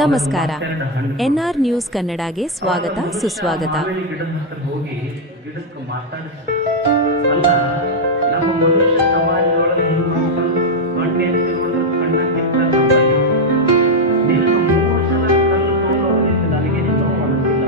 ನಮಸ್ಕಾರ. N R news ಕನ್ನಡಗೆ ಸ್ವಾಗತ ಸುಸ್ವಾಗತ. ಹೋಗಿ ಗಿಡಕ್ಕೆ ಮಾತಾಡಿಸ್ತಾರೆ. ಅಲ್ಲ, ನಮ್ಮ ಮನುಷ್ಯ ಸಮಾಜದೊಳಗೆ ಹೆಣ್ಮಕ್ಳು ಕಣ್ಣು ಎತ್ತಿ ನೋಡಿದ್ರೆ ಕಣ್ಣ ಕಿತ್ತ ಸಂಬಂಧ. ನೀನು 3 ಸಲ ಕಲ್ಲು ತಗೊಂಡೋಗಿದ್ದು ನನಗೆ ನಿನ್ನ ಅನಿಸಿಲ್ಲ.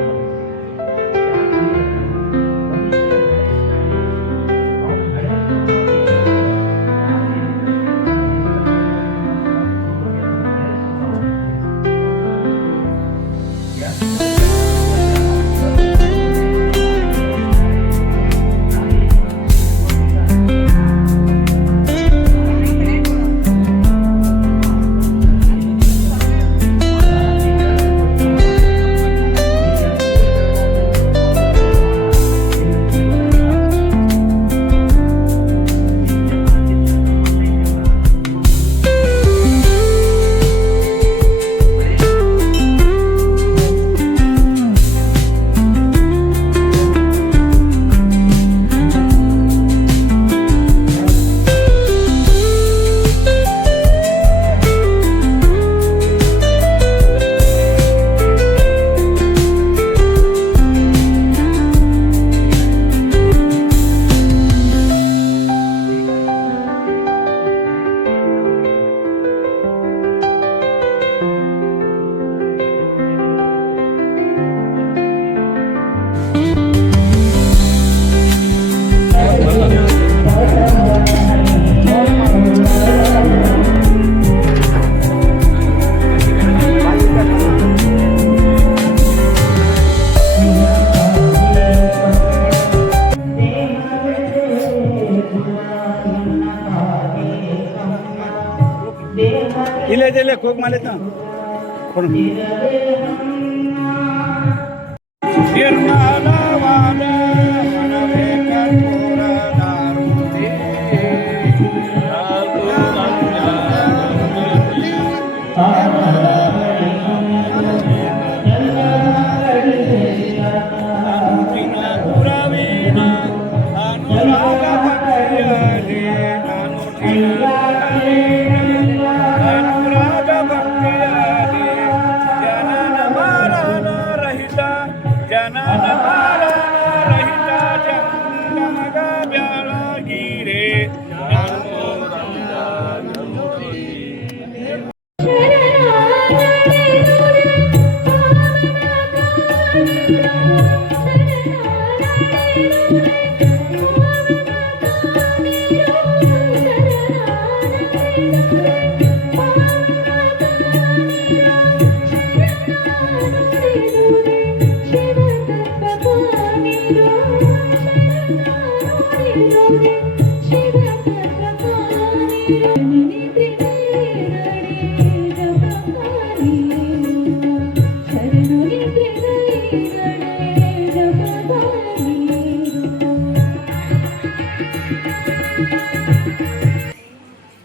ಇಲ್ಲ ಹೋಗಿ ಮಾಡಿದ್ದ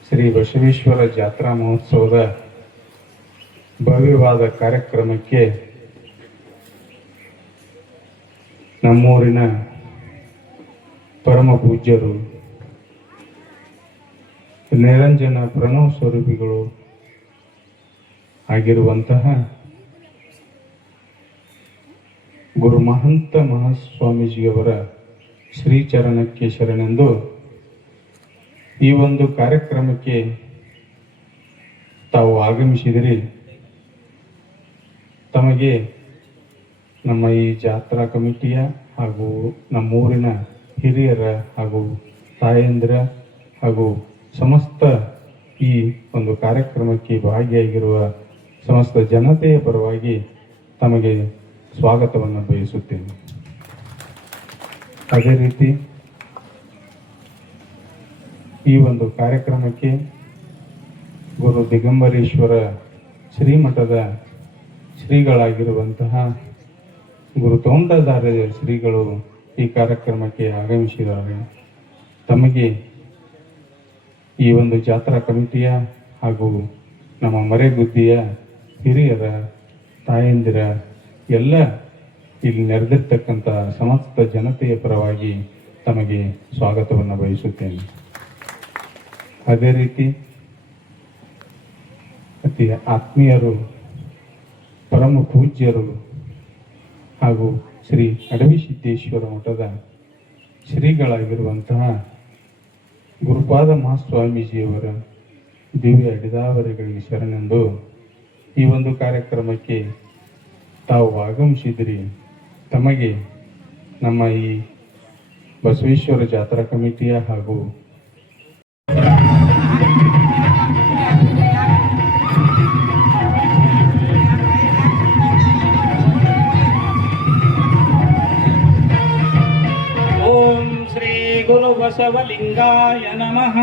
ಶ್ರೀ ಬಸವೇಶ್ವರ ಜಾತ್ರಾ ಮಹೋತ್ಸವದ ಭವ್ಯವಾದ ಕಾರ್ಯಕ್ರಮಕ್ಕೆ ನಮ್ಮೂರಿನ ಪರಮ ಪೂಜ್ಯರು ನಿರಂಜನ ಪ್ರಣವ ಸ್ವರೂಪಿಗಳು ಆಗಿರುವಂತಹ ಗುರು ಮಹಂತ ಮಹಾಸ್ವಾಮೀಜಿಯವರ ಶ್ರೀಚರಣಕ್ಕೆ ಶರಣೆಂದು ಈ ಒಂದು ಕಾರ್ಯಕ್ರಮಕ್ಕೆ ತಾವು ಆಗಮಿಸಿದಿರಿ. ತಮಗೆ ನಮ್ಮ ಈ ಜಾತ್ರಾ ಕಮಿಟಿಯ ಹಾಗೂ ನಮ್ಮೂರಿನ ಹಿರಿಯರ ಹಾಗೂ ತಾಯಂದಿರ ಹಾಗೂ ಸಮಸ್ತ ಈ ಒಂದು ಕಾರ್ಯಕ್ರಮಕ್ಕೆ ಭಾಗಿಯಾಗಿರುವ ಸಮಸ್ತ ಜನತೆಯ ಪರವಾಗಿ ತಮಗೆ ಸ್ವಾಗತವನ್ನು ಬಯಸುತ್ತೇನೆ. ಅದೇ ರೀತಿ ಈ ಒಂದು ಕಾರ್ಯಕ್ರಮಕ್ಕೆ ಗುರು ದಿಗಂಬರೇಶ್ವರ ಶ್ರೀಮಠದ ಶ್ರೀಗಳಾಗಿರುವಂತಹ ಗುರು ತೋಂಟದಾರ್ಯ ಶ್ರೀಗಳು ಈ ಕಾರ್ಯಕ್ರಮಕ್ಕೆ ಆಗಮಿಸಿದ್ದಾರೆ. ತಮಗೆ ಈ ಒಂದು ಜಾತ್ರಾ ಕಮಿಟಿಯ ಹಾಗೂ ನಮ್ಮ ಮರೆಗುದ್ದಿಯ ಹಿರಿಯರ ತಾಯಂದಿರ ಎಲ್ಲ ಇಲ್ಲಿ ನೆರೆದಿರ್ತಕ್ಕಂಥ ಸಮಸ್ತ ಜನತೆಯ ಪರವಾಗಿ ತಮಗೆ ಸ್ವಾಗತವನ್ನು ಬಯಸುತ್ತೇನೆ. ಅದೇ ರೀತಿ ಅತಿ ಆತ್ಮೀಯರು ಪರಮ ಪೂಜ್ಯರು ಹಾಗೂ ಶ್ರೀ ಅಡವಿ ಸಿದ್ದೇಶ್ವರ ಮಠದ ಶ್ರೀಗಳಾಗಿರುವಂತಹ ಗುರುಪಾದ ಮಹಾಸ್ವಾಮೀಜಿಯವರ ದಿವ್ಯ ಅಡಿದಾವರಿಗಳಿಗೆ ಶರಣೆಂದು ಈ ಒಂದು ಕಾರ್ಯಕ್ರಮಕ್ಕೆ ತಾವು ಆಗಮಿಸಿದಿರಿ. ತಮಗೆ ನಮ್ಮ ಈ ಬಸವೇಶ್ವರ ಜಾತ್ರಾ ಕಮಿಟಿಯ ಹಾಗೂ ಓಂ ಶ್ರೀ ಗುರು ಬಸವಲಿಂಗಾಯ ನಮಃ.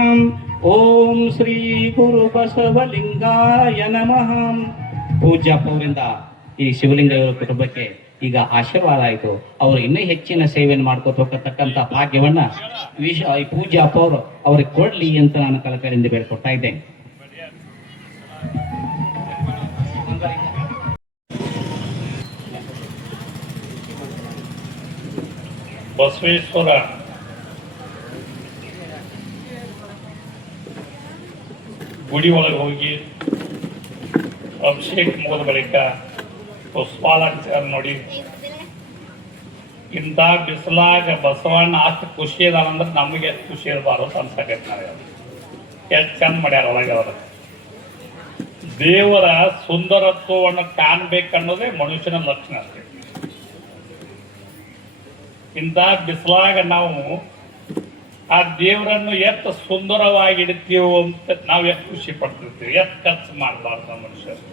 ಓಂ ಶ್ರೀ ಗುರು ಬಸವಲಿಂಗಾಯ ನಮಃ. ಪೂಜ್ಯಪ್ಪ ಅವರಿಂದ ಈ ಶಿವಲಿಂಗ ಕುಟುಂಬಕ್ಕೆ ಈಗ ಆಶೀರ್ವಾದ ಆಯಿತು. ಅವರು ಇನ್ನೂ ಹೆಚ್ಚಿನ ಸೇವೆಯನ್ನು ಮಾಡ್ಕೋತ ಹೋಗತಕ್ಕಂಥ ಭಾಗ್ಯವನ್ನ ಈ ಪೂಜ್ಯಪ್ಪ ಅವರು ಅವ್ರಿಗೆ ಕೊಡ್ಲಿ ಅಂತ ನಾನು ಕಳಕಳಿಯಿಂದ ಬೇಡ್ಕೊಡ್ತಾ ಇದ್ದೇನೆ. ಬಸವೇಶ್ವರ ಗುಡಿ ಒಳಗೆ ಹೋಗಿ ಅಭಿಷೇಕ ಮುಗಿದ ಬಳಿಕ ಪುಷ್ಪಾಲಂಕಾರ ನೋಡಿ ಇಂಥ ಬಿಸಿಲಾಗ ಬಸವಣ್ಣ ಅಷ್ಟು ಖುಷಿ ಇದಾನಂದ್ರೆ ನಮಗೆ ಎಷ್ಟು ಖುಷಿ ಇರಬಾರ್ದು ಅನ್ಸಕೈತೆ ನನಗೆ. ಎಷ್ಟು ಚಂದ ಮಾಡ್ಯಾರ ಒಳಗೆ ಅವ್ರ ದೇವರ ಸುಂದರತ್ವವನ್ನು ಕಾಣ್ಬೇಕನ್ನೋದೇ ಮನುಷ್ಯನ ಲಕ್ಷಣ ಅಷ್ಟೇ. ಇಂಥ ಬಿಸಿಲಾಗ ನಾವು ಆ ದೇವರನ್ನು ಎಷ್ಟು ಸುಂದರವಾಗಿ ಇಡ್ತೀವೋ ಅಂತ ನಾವು ಎಷ್ಟು ಖುಷಿ ಪಡ್ತಿರ್ತೀವಿ. ಎಷ್ಟು ಖರ್ಚು ಮಾಡಬಾರ್ದು ಮನುಷ್ಯರು.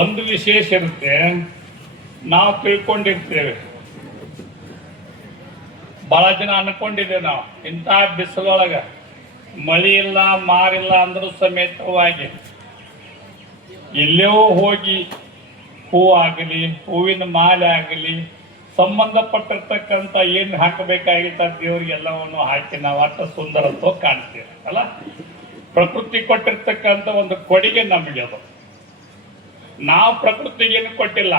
ಒಂದು ವಿಶೇಷ ಇರುತ್ತೆ, ನಾವು ತಿಳ್ಕೊಂಡಿರ್ತೇವೆ, ಬಹಳ ಜನ ಅನ್ಕೊಂಡಿದ್ದೇವೆ ನಾವು ಇಂಥ ಬಿಸಿಲೊಳಗ ಮಳಿ ಇಲ್ಲ ಮಾರಿಲ್ಲ ಅಂದ್ರೂ ಸಮೇತವಾಗಿ ಎಲ್ಲೋ ಹೋಗಿ ಹೂ ಆಗಲಿ ಹೂವಿನ ಮಾಲೆ ಆಗಲಿ ಸಂಬಂಧಪಟ್ಟಿರ್ತಕ್ಕಂಥ ಏನು ಹಾಕಬೇಕಾಗಿತ್ತ ದೇವ್ರಿಗೆ ಎಲ್ಲವನ್ನು ಹಾಕಿ ನಾವು ಅಷ್ಟು ಸುಂದರತ್ವ ಕಾಣ್ತೇವೆ ಅಲ್ಲ. ಪ್ರಕೃತಿ ಕೊಟ್ಟಿರ್ತಕ್ಕಂಥ ಒಂದು ಕೊಡುಗೆ ನಮಗೆ ಅದು. ನಾವು ಪ್ರಕೃತಿಗೇನು ಕೊಟ್ಟಿಲ್ಲ,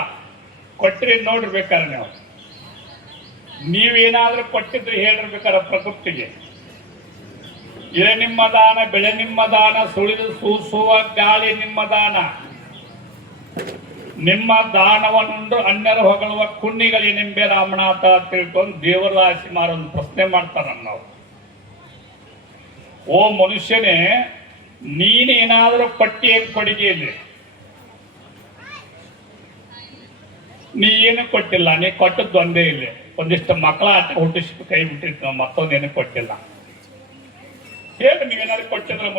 ಕೊಟ್ಟರೆ ನೋಡಿರ್ಬೇಕಾದ್ರೆ ನೀವು ನೀವೇನಾದ್ರೂ ಕೊಟ್ಟಿದ್ರೆ ಹೇಳಿರ್ಬೇಕಾರೆ ಪ್ರಕೃತಿಗೆ ಇಳೆ ನಿಮ್ಮ ದಾನ, ಬೆಳೆ ನಿಮ್ಮ ದಾನ, ಸುಳಿದು ಸೂಸುವ ಗಾಳಿ ನಿಮ್ಮ ದಾನ, ನಿಮ್ಮ ದಾನವನ್ನುಂಡು ಅನ್ಯರ ಹೊಗಳುವ ಕುನ್ನಿಗಳೇನೆಂಬೆ ರಾಮನಾಥ ತಿಳ್ಕೊಂಡು ದೇವರ ರಾಶಿ ಮಾರೊಂದು ಪ್ರಶ್ನೆ ಮಾಡ್ತಾರ ನಾವು. ಓ ಮನುಷ್ಯನೇ, ನೀನೇನಾದ್ರೂ ಪಟ್ಟಿ ಏನು ಕೊಡುಗೆ ಇಲ್ಲಿ? ನೀ ಏನು ಕೊಟ್ಟಿಲ್ಲ. ನೀ ಕೊಟ್ಟದ್ದು ಒಂದೇ ಇಲ್ಲಿ, ಒಂದಿಷ್ಟು ಮಕ್ಕಳ ಆಟ ಹುಟ್ಟಿಸಿ ಕೈ ಬಿಟ್ಟಿರ್ತೀವಿ, ಮತ್ತೊಂದೇನು ಕೊಟ್ಟಿಲ್ಲ. ಹೇಗೆ ನೀವೇನಾದ್ರು ಕೊಟ್ಟಿದ್ರೆ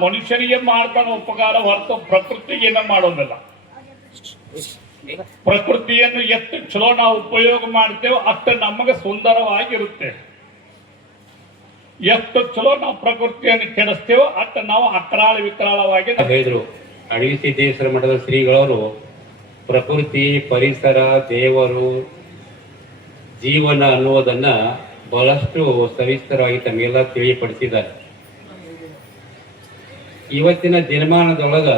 ಮನುಷ್ಯನಿಗೆ ಮಾಡ್ತಾನೆ ಉಪಕಾರ ಹೊರತು ಪ್ರಕೃತಿಗೆ ಏನೋ ಮಾಡೋದಿಲ್ಲ. ಪ್ರಕೃತಿಯನ್ನು ಎಷ್ಟು ಚಲೋ ನಾವು ಉಪಯೋಗ ಮಾಡ್ತೇವೆ ಅಷ್ಟು ನಮಗೆ ಸುಂದರವಾಗಿರುತ್ತೆ. ಎಷ್ಟು ಚಲೋ ನಾವು ಪ್ರಕೃತಿಯನ್ನು ಕೆಡಿಸ್ತೇವೋ ಅಷ್ಟು ನಾವು ಅಕ್ರಾಳ ವಿಕ್ರಾಳವಾಗಿ ಹೇಳಿದ್ರು. ಅಡವಿ ಸಿದ್ದೇಶ್ವರ ಮಠದ ಶ್ರೀಗಳವರು ಪ್ರಕೃತಿ, ಪರಿಸರ, ದೇವರು, ಜೀವನ ಅನ್ನುವುದನ್ನ ಬಹಳಷ್ಟು ಸವಿಸ್ತರವಾಗಿ ತಮಗೆಲ್ಲ ತಿಳಿಪಡಿಸಿದ್ದಾರೆ. ಇವತ್ತಿನ ದಿನಮಾನದೊಳಗ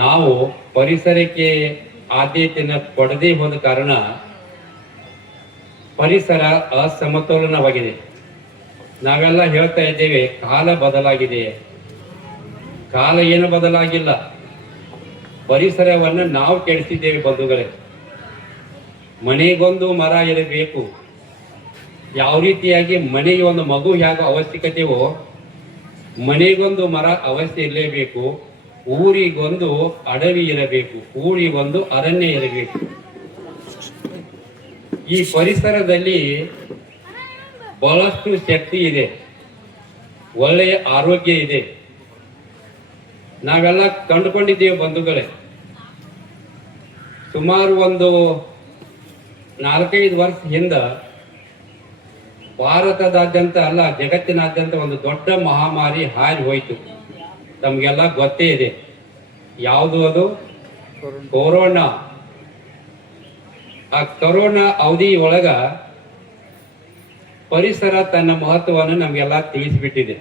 ನಾವು ಪರಿಸರಕ್ಕೆ ಆದ್ಯತೆಯನ್ನು ಕೊಡದೇ ಹೋದ ಕಾರಣ ಪರಿಸರ ಅಸಮತೋಲನವಾಗಿದೆ. ನಾವೆಲ್ಲ ಹೇಳ್ತಾ ಇದ್ದೇವೆ ಕಾಲ ಬದಲಾಗಿದೆ. ಕಾಲ ಏನು ಬದಲಾಗಿಲ್ಲ, ಪರಿಸರವನ್ನು ನಾವು ಕೆಡಿಸಿದ್ದೇವೆ ಬಂಧುಗಳೇ. ಮನೆಗೊಂದು ಮರ ಇರಬೇಕು. ಯಾವ ರೀತಿಯಾಗಿ ಮನೆಗೆ ಒಂದು ಮಗು ಹೇಗೆ ಅವಶ್ಯಕತೆಯೋ ಮನೆಗೊಂದು ಮರ ಅವಶ್ಯ ಇರಲೇಬೇಕು. ಊರಿಗೊಂದು ಅಡವಿ ಇರಬೇಕು, ಊರಿಗೊಂದು ಅರಣ್ಯ ಇರಬೇಕು. ಈ ಪರಿಸರದಲ್ಲಿ ಬಹಳಷ್ಟು ಶಕ್ತಿ ಇದೆ, ಒಳ್ಳೆಯ ಆರೋಗ್ಯ ಇದೆ. ನಾವೆಲ್ಲ ಕಂಡುಕೊಂಡಿದ್ದೇವೆ ಬಂಧುಗಳೇ. ಸುಮಾರು ಒಂದು 4-5 ವರ್ಷ ಹಿಂದೆ ಭಾರತದಾದ್ಯಂತ ಅಲ್ಲ, ಜಗತ್ತಿನಾದ್ಯಂತ ಒಂದು ದೊಡ್ಡ ಮಹಾಮಾರಿ ಹಾರಿ ಹೋಯಿತು. ತಮಗೆಲ್ಲ ಗೊತ್ತೇ ಇದೆ. ಯಾವುದು ಅದು? ಕೊರೋನಾ. ಆ ಕೊರೋನಾ ಅವಧಿ ಒಳಗ ಪರಿಸರ ತನ್ನ ಮಹತ್ವವನ್ನು ನಮಗೆಲ್ಲ ತಿಳಿಸಿಬಿಟ್ಟಿದೆ.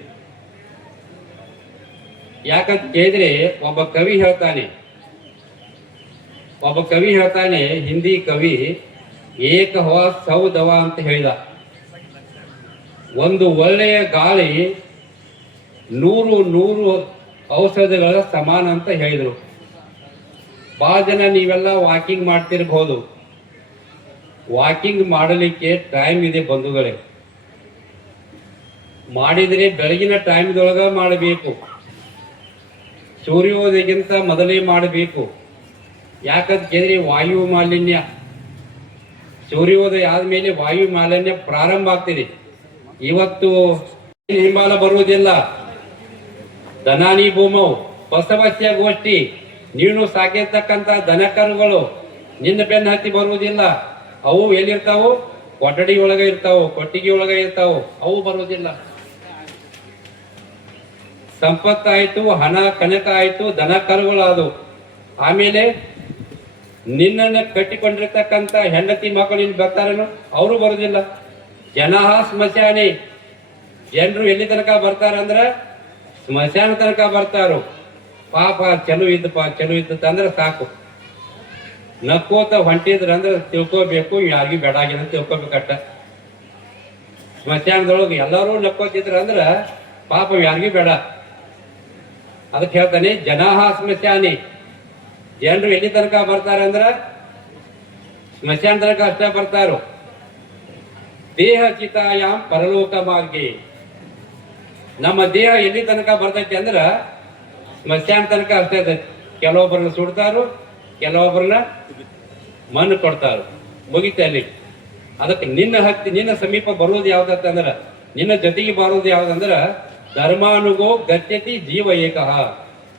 ಯಾಕಂತ ಕೇಳಿದ್ರೆ ಒಬ್ಬ ಕವಿ ಹೇಳ್ತಾನೆ, ಹಿಂದಿ ಕವಿ, ಏಕ ಹವಾ ಸೌ ದವಾ ಅಂತ ಹೇಳಿದ. ಒಂದು ಒಳ್ಳೆಯ ಗಾಳಿ 100 ಔಷಧಗಳ ಸಮಾನ ಅಂತ ಹೇಳಿದರು. ಭಾಳ ಜನ ನೀವೆಲ್ಲ ವಾಕಿಂಗ್ ಮಾಡ್ತಿರ್ಬೋದು. ವಾಕಿಂಗ್ ಮಾಡಲಿಕ್ಕೆ ಟೈಮ್ ಇದೆ ಬಂಧುಗಳೇ. ಮಾಡಿದರೆ ಬೆಳಗಿನ ಟೈಮ್ದೊಳಗ ಮಾಡಬೇಕು, ಸೂರ್ಯೋದಯಕ್ಕಿಂತ ಮೊದಲೇ ಮಾಡಬೇಕು. ಯಾಕಂತ ಕೇಳಿದ್ರೆ ವಾಯು ಮಾಲಿನ್ಯ, ಸೂರ್ಯೋದಯ ಆದಮೇಲೆ ವಾಯು ಮಾಲಿನ್ಯ ಪ್ರಾರಂಭ ಆಗ್ತಿದೆ. ಇವತ್ತು ಹಿಮಾಲ ಬರುವುದಿಲ್ಲ. ದನಾನಿ ಭೂಮವು ಬಸವಸ್ಯ ಗೋಷ್ಠಿ, ನೀನು ಸಾಕಿರ್ತಕ್ಕಂಥ ದನಕರುಗಳು ನಿನ್ನ ಬೆನ್ನ ಹತ್ತಿ ಬರುವುದಿಲ್ಲ. ಅವು ಎಲ್ಲಿರ್ತಾವು? ಕೊಠಡಿ ಒಳಗೆ ಇರ್ತಾವು, ಕೊಟ್ಟಿಗೆ ಒಳಗೆ ಇರ್ತಾವು, ಅವು ಬರುವುದಿಲ್ಲ. ಸಂಪತ್ತಾಯ್ತು, ಹಣ ಕನಕ ಆಯ್ತು, ದನ ಕರುಗಳಾದವು. ಆಮೇಲೆ ನಿನ್ನನ್ನು ಕಟ್ಟಿಕೊಂಡಿರ್ತಕ್ಕಂಥ ಹೆಂಡತಿ ಮಕ್ಕಳು ಇಲ್ಲಿ ಬರ್ತಾರೇನು? ಅವರು ಬರುವುದಿಲ್ಲ. ಜನಃ ಸ್ಮಶಾನೆ, ಜನರು ಎಲ್ಲಿ ತನಕ ಬರ್ತಾರಂದ್ರ ಸ್ಮಶಾನ ತನಕ ಬರ್ತಾರೋ. ಪಾಪ ಚಲೋ ಇದ್ದತ್ತಂದ್ರೆ ಸಾಕು. ನಕ್ಕೋತ ಹೊಂಟಿದ್ರ ಅಂದ್ರೆ ತಿಳ್ಕೋಬೇಕು, ಯಾರಿಗೂ ಬೇಡ ಆಗಿಲ್ಲ ತಿಳ್ಕೊಬೇಕಟ್ಟ. ಸ್ಮಶಾನದೊಳಗೆ ಎಲ್ಲರೂ ನಕ್ಕೋತಿದ್ರ ಅಂದ್ರ ಪಾಪ ಯಾರಿಗೂ ಬೇಡ. ಅದಕ್ಕೆ ಹೇಳ್ತಾನೆ ಜನಃ ಸ್ಮಶಾನೆ, ಜನರು ಎಲ್ಲಿ ತನಕ ಬರ್ತಾರೆ ಅಂದ್ರ ಸ್ಮಶಾನ ತನಕ ಅಷ್ಟೇ ಬರ್ತಾರೋ. ದೇಹ ಚಿತಾಯಾಮ್ ಪರಲೋಕ ಮಾರ್ಗೆ, ನಮ್ಮ ದೇಹ ಎಲ್ಲಿ ತನಕ ಬರ್ತೈತಿ ಅಂದ್ರ ಸ್ಮಶಾನ ತನಕ ಅಷ್ಟೇ ಐತಿ. ಕೆಲವೊಬ್ಬರನ್ನ ಸುಡ್ತಾರು, ಕೆಲವೊಬ್ಬರನ್ನ ಮಣ್ಣು ಕೊಡ್ತಾರು, ಮುಗಿತ ಅಲ್ಲಿ. ಅದಕ್ಕೆ ನಿನ್ನ ಸಮೀಪ ಬರುವುದು ಯಾವ್ದಂದ್ರ, ನಿನ್ನ ಜೊತೆಗೆ ಬರುವುದು ಯಾವ್ದಂದ್ರ ಧರ್ಮಾನುಗೋ ಗತ್ಯತಿ ಜೀವ ಏಕಃ.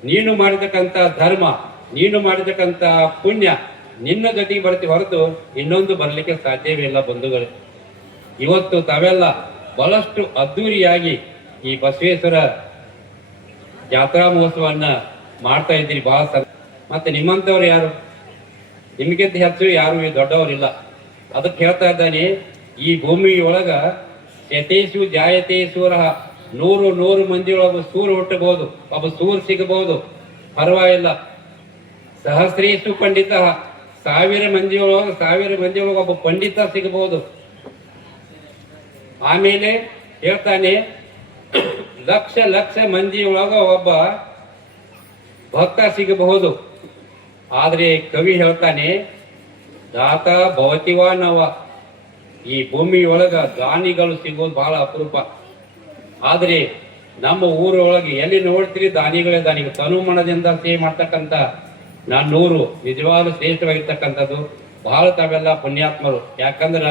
ನೀನು ಮಾಡಿರ್ತಕ್ಕಂಥ ಧರ್ಮ, ನೀನು ಮಾಡಿರ್ತಕ್ಕಂಥ ಪುಣ್ಯ ನಿನ್ನ ಜೊತೆಗೆ ಬರ್ತಿ ಹೊರತು ಇನ್ನೊಂದು ಬರ್ಲಿಕ್ಕೆ ಸಾಧ್ಯವಿಲ್ಲ ಬಂಧುಗಳು. ಇವತ್ತು ತಾವೆಲ್ಲ ಬಹಳಷ್ಟು ಅದ್ದೂರಿಯಾಗಿ ಈ ಬಸವೇಶ್ವರ ಜಾತ್ರಾ ಮಹೋತ್ಸವನ್ನ ಮಾಡ್ತಾ ಇದ್ದೀರಿ. ಬಹಳ ಮತ್ತೆ ನಿಮ್ಮಂಥವ್ರು ಯಾರು? ನಿಮಗಿಂತ ಹೆಚ್ಚು ಯಾರು ದೊಡ್ಡವರಿಲ್ಲ. ಅದಕ್ಕೆ ಹೇಳ್ತಾ ಇದ್ದಾನೆ, ಈ ಭೂಮಿಯೊಳಗ ಶತೇಶು ಜಾಯತೆ ಸೂರ, 100 ಮಂದಿಯೊಳಗ ಸೂರು ಹುಟ್ಟಬಹುದು, ಒಬ್ಬ ಸೂರು ಸಿಗಬಹುದು, ಪರವಾಗಿಲ್ಲ. ಸಹಸ್ರೇಶು ಪಂಡಿತ, 1000 ಮಂದಿಯೊಳಗ ಒಬ್ಬ ಪಂಡಿತ ಸಿಗಬಹುದು. ಆಮೇಲೆ ಹೇಳ್ತಾನೆ ಲಕ್ಷ ಮಂದಿಯೊಳಗ ಒಬ್ಬ ಭಕ್ತ ಸಿಗಬಹುದು. ಆದ್ರೆ ಕವಿ ಹೇಳ್ತಾನೆ ದಾತ ಭವತಿವಾ ನವ, ಈ ಭೂಮಿಯೊಳಗ ದಾನಿಗಳು ಸಿಗೋದು ಬಹಳ ಅಪರೂಪ. ಆದ್ರೆ ನಮ್ಮ ಊರೊಳಗೆ ಎಲ್ಲಿ ನೋಡ್ತೀರಿ ದಾನಿಗಳೇ ದಾನಿಗಳು. ತನುಮನದಿಂದ ಸೇವೆ ಮಾಡ್ತಕ್ಕಂಥ ನನ್ನೂರು ನಿಜವಾಗ್ಲೂ ಶ್ರೇಷ್ಠವಾಗಿರ್ತಕ್ಕಂಥದ್ದು. ಬಹಳ ತಾವೆಲ್ಲ ಪುಣ್ಯಾತ್ಮರು. ಯಾಕಂದ್ರ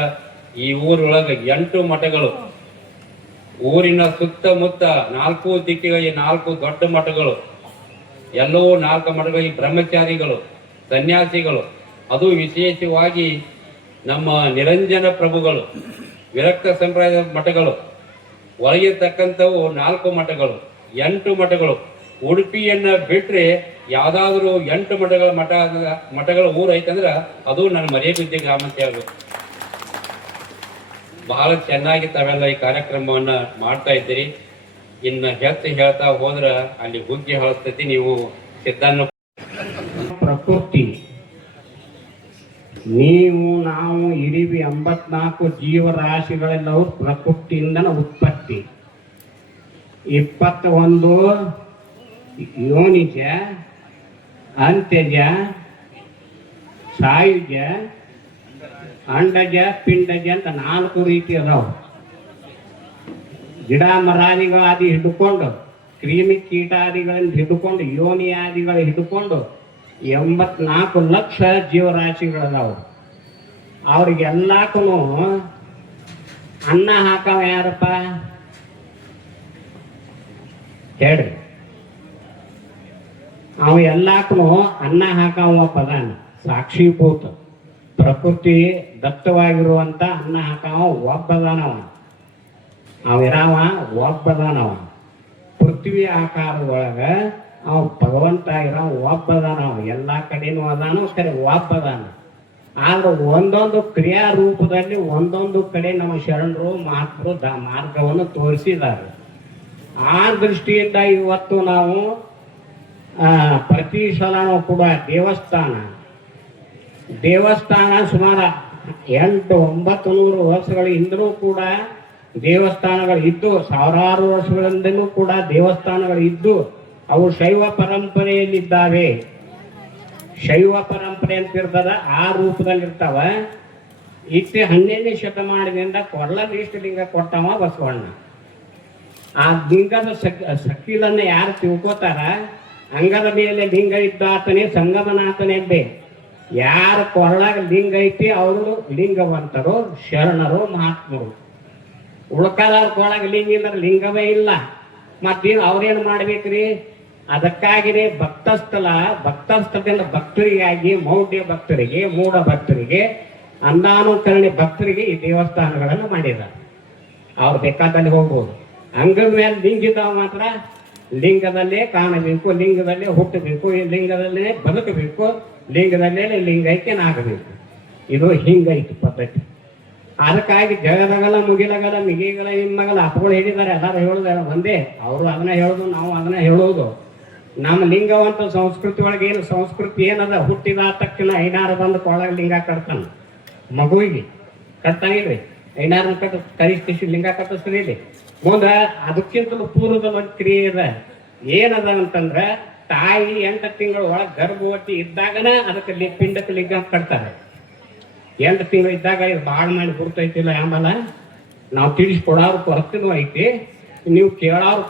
ಈ ಊರೊಳಗೆ 8 ಮಠಗಳು, ಊರಿನ ಸುತ್ತಮುತ್ತ 4 ದಿಕ್ಕಿಗಳಿಗೆ 4 ದೊಡ್ಡ ಮಠಗಳು, ಎಲ್ಲವೂ 4 ಮಠಗಳಿಗೆ ಬ್ರಹ್ಮಚಾರಿಗಳು, ಸನ್ಯಾಸಿಗಳು. ಅದು ವಿಶೇಷವಾಗಿ ನಮ್ಮ ನಿರಂಜನ ಪ್ರಭುಗಳು, ವಿರಕ್ತ ಸಂಪ್ರದಾಯದ ಮಠಗಳು, ಒಳಗಿರ್ತಕ್ಕಂಥವು 4 ಮಠಗಳು, 8 ಮಠಗಳು. ಉಡುಪಿಯನ್ನ ಬಿಟ್ರೆ ಯಾವ್ದಾದ್ರು 8 ಮಠಗಳ ಊರು ಐತಂದ್ರ ಅದು ನನ್ನ ಮರೆಯಬಿದ್ದೆ ಗ್ರಾಮ ಅಂತ ಹೇಳ್ಬೇಕು. ಬಹಳ ಚೆನ್ನಾಗಿ ತಾವೆಲ್ಲ ಈ ಕಾರ್ಯಕ್ರಮವನ್ನ ಮಾಡ್ತಾ ಇದ್ದೀರಿ. ಇನ್ನು ಹೆಚ್ಚು ಹೇಳ್ತಾ ಹೋದ್ರ ಅಲ್ಲಿ ಬುಗ್ಗಿ ಹಳಸ್ತೈತಿ. ನೀವು ಸಿದ್ಧಾನ್ನ ಪ್ರಕೃತಿ, ನೀವು ನಾವು ಇಡೀ 84 ಜೀವರಾಶಿಗಳೆಲ್ಲವೂ ಪ್ರಕೃತಿಯಿಂದನ ಉತ್ಪತ್ತಿ. 21 ಯೋನಿಜ, ಅಂತ್ಯಜ, ಸಾಯುಜ, ಅಂಡಜ, ಪಿಂಡಜ ಅಂತ 4 ರೀತಿ ಅದಾವ. ಗಿಡ ಮರಾದಿಗಳಾದಿ ಹಿಡ್ಕೊಂಡು, ಕ್ರಿಮಿ ಕೀಟಾದಿಗಳಿಂದ ಹಿಡ್ಕೊಂಡು, ಯೋನಿ ಆದಿಗಳು ಹಿಡ್ಕೊಂಡು 84 ಲಕ್ಷ ಜೀವರಾಶಿಗಳದಾವ. ಅವ್ರಿಗೆಲ್ಲಕ್ಕೂ ಅನ್ನ ಹಾಕವ ಯಾರಪ್ಪ ಹೇಳ್ರಿ? ಅವ ಎಲ್ಲಕ್ಕೂ ಅನ್ನ ಹಾಕವ ಪದಾನ ಸಾಕ್ಷೀಭೂತ. ಪ್ರಕೃತಿ ದತ್ತವಾಗಿರುವಂತ ಅನ್ನ ಹಾಕವ ಒಬ್ಬದಾನವ. ಅವಿರಾವ ಒಬ್ಬದಾನವ. ಪೃಥ್ವಿ ಆಕಾರದೊಳಗ ಅವ ಭಗವಂತ ಇರೋ ಒಬ್ಬದಾನವ. ಎಲ್ಲಾ ಕಡೆನೂ ಅದಾನು, ಸರಿ ಒಬ್ಬದಾನ. ಆದ್ರೆ ಒಂದೊಂದು ಕ್ರಿಯಾ ರೂಪದಲ್ಲಿ ಒಂದೊಂದು ಕಡೆ ನಮ್ಮ ಶರಣರು ಮಹಾತ್ಮರು ಮಾರ್ಗವನ್ನು ತೋರಿಸಿದ್ದಾರೆ. ಆ ದೃಷ್ಟಿಯಿಂದ ಇವತ್ತು ನಾವು ಪ್ರತಿ ಸಲನೂ ಕೂಡ ದೇವಸ್ಥಾನ ಸುಮಾರು 800-900 ವರ್ಷಗಳ ಹಿಂದೂ ಕೂಡ ದೇವಸ್ಥಾನಗಳು ಇದ್ದು ಸಾವಿರಾರು ವರ್ಷಗಳಿಂದಲೂ ಕೂಡ ದೇವಸ್ಥಾನಗಳು ಇದ್ದು ಅವು ಶೈವ ಪರಂಪರೆಯಲ್ಲಿದ್ದಾವೆ. ಶೈವ ಪರಂಪರೆ ಅಂತ ಇರ್ತದ, ಆ ರೂಪದಲ್ಲಿ ಇರ್ತಾವ. ಇಟ್ಟು 12ನೇ ಶತಮಾನದಿಂದ ಕೊರ್ಲಲ್ಲಿ ಇಷ್ಟು ಲಿಂಗ ಕೊಟ್ಟವ ಬಸವಣ್ಣ. ಆ ಲಿಂಗದ ಸಕ್ಕಿಲನ್ನ ಯಾರು ತಿಳ್ಕೋತಾರ, ಅಂಗದ ಮೇಲೆ ಲಿಂಗ ಇದ್ದಾತನೇ ಸಂಗಮನಾಥನೆಂದೇ. ಯಾರ ಕೊರಳಾಗ ಲಿಂಗ ಐತಿ ಅವರು ಲಿಂಗವಂತರು, ಶರಣರು, ಮಹಾತ್ಮರು. ಉಳ್ಕದವ್ರ ಕೊರಳಾಗ ಲಿಂಗ ಇಲ್ಲ, ಲಿಂಗವೇ ಇಲ್ಲ. ಮತ್ತೇನು ಅವ್ರೇನು ಮಾಡ್ಬೇಕ್ರಿ? ಅದಕ್ಕಾಗಿನೇ ಭಕ್ತಸ್ಥದಿಂದ ಭಕ್ತರಿಗಾಗಿ, ಮೌಢ್ಯ ಭಕ್ತರಿಗೆ, ಮೂಢ ಭಕ್ತರಿಗೆ, ಅಂದಾನುಕರಣೆ ಭಕ್ತರಿಗೆ ಈ ದೇವಸ್ಥಾನಗಳನ್ನು ಮಾಡಿದ್ದಾರೆ. ಅವ್ರು ಬೇಕಾದಲ್ಲಿ ಹೋಗ್ಬೋದು. ಅಂಗದ ಮೇಲೆ ಲಿಂಗಿದ್ದಾವ ಮಾತ್ರ ಲಿಂಗದಲ್ಲೇ ಕಾಣಬೇಕು, ಲಿಂಗದಲ್ಲೇ ಹುಟ್ಟಬೇಕು, ಲಿಂಗದಲ್ಲೇ ಬದುಕಬೇಕು, ಲಿಂಗದಲ್ಲೇ ಲಿಂಗೈಕ್ಯನಾಗಬೇಕು. ಇದು ಹಿಂಗೈತಿ ಪದ್ಧತಿ. ಅದಕ್ಕಾಗಿ ಜಗದಗಲ ಮುಗಿಲಗಲ ಮಿಗಿಗಲ ಇಮ್ಮಗಲ ಅಪ್ಪಗಳು ಹೇಳಿದ್ದಾರೆ. ಎಲ್ಲರೂ ಹೇಳುದ ಒಂದೇ, ಅವರು ಅದನ್ನ ಹೇಳೋದು, ನಾವು ಅದನ್ನ ಹೇಳೋದು. ನಮ್ಮ ಲಿಂಗವಂತ ಸಂಸ್ಕೃತಿ ಒಳಗೆ ಏನು ಸಂಸ್ಕೃತಿ ಏನದ, ಹುಟ್ಟಿದ ತಕ್ಷಣ ಐನಾರ ಬಂದು ಕೊಳಗ ಲಿಂಗ ಕಟ್ತಾನ, ಮಗುವಿಗೆ ಕಟ್ತಾನಿಲ್ರಿ. ಐನಾರ ಕರಿಸಿ ಲಿಂಗ ಕಟ್ಟಿಸ್ರಿ ಇಲ್ಲಿ. ಮುಂದೆ ಅದಕ್ಕಿಂತಲೂ ಪೂರ್ವದ ಒಂದು ಕ್ರಿಯೆ ಇದೆ. ಏನದ ಅಂತಂದ್ರ, ತಾಯಿ 8 ತಿಂಗಳ ಒಳಗೆ ಗರ್ಭವತಿ ಇದ್ದಾಗನ ಅದಕ್ಕೆ ಪಿಂಡಕ್ಕೆ ಲಿಂಗ ಕಟ್ತಾರೆ. 8 ತಿಂಗಳು ಇದ್ದಾಗ ಇದು ಭಾಳ ಮಾಡಿ ಗುರ್ತೈತಿಲ್ಲ ಆಮೇಲೆ ನಾವು ತಿಳಿಸ್ಕೊಡೋರು ಕೊರತೆನೂ ಐತಿ, ನೀವು ಕೇಳೋರು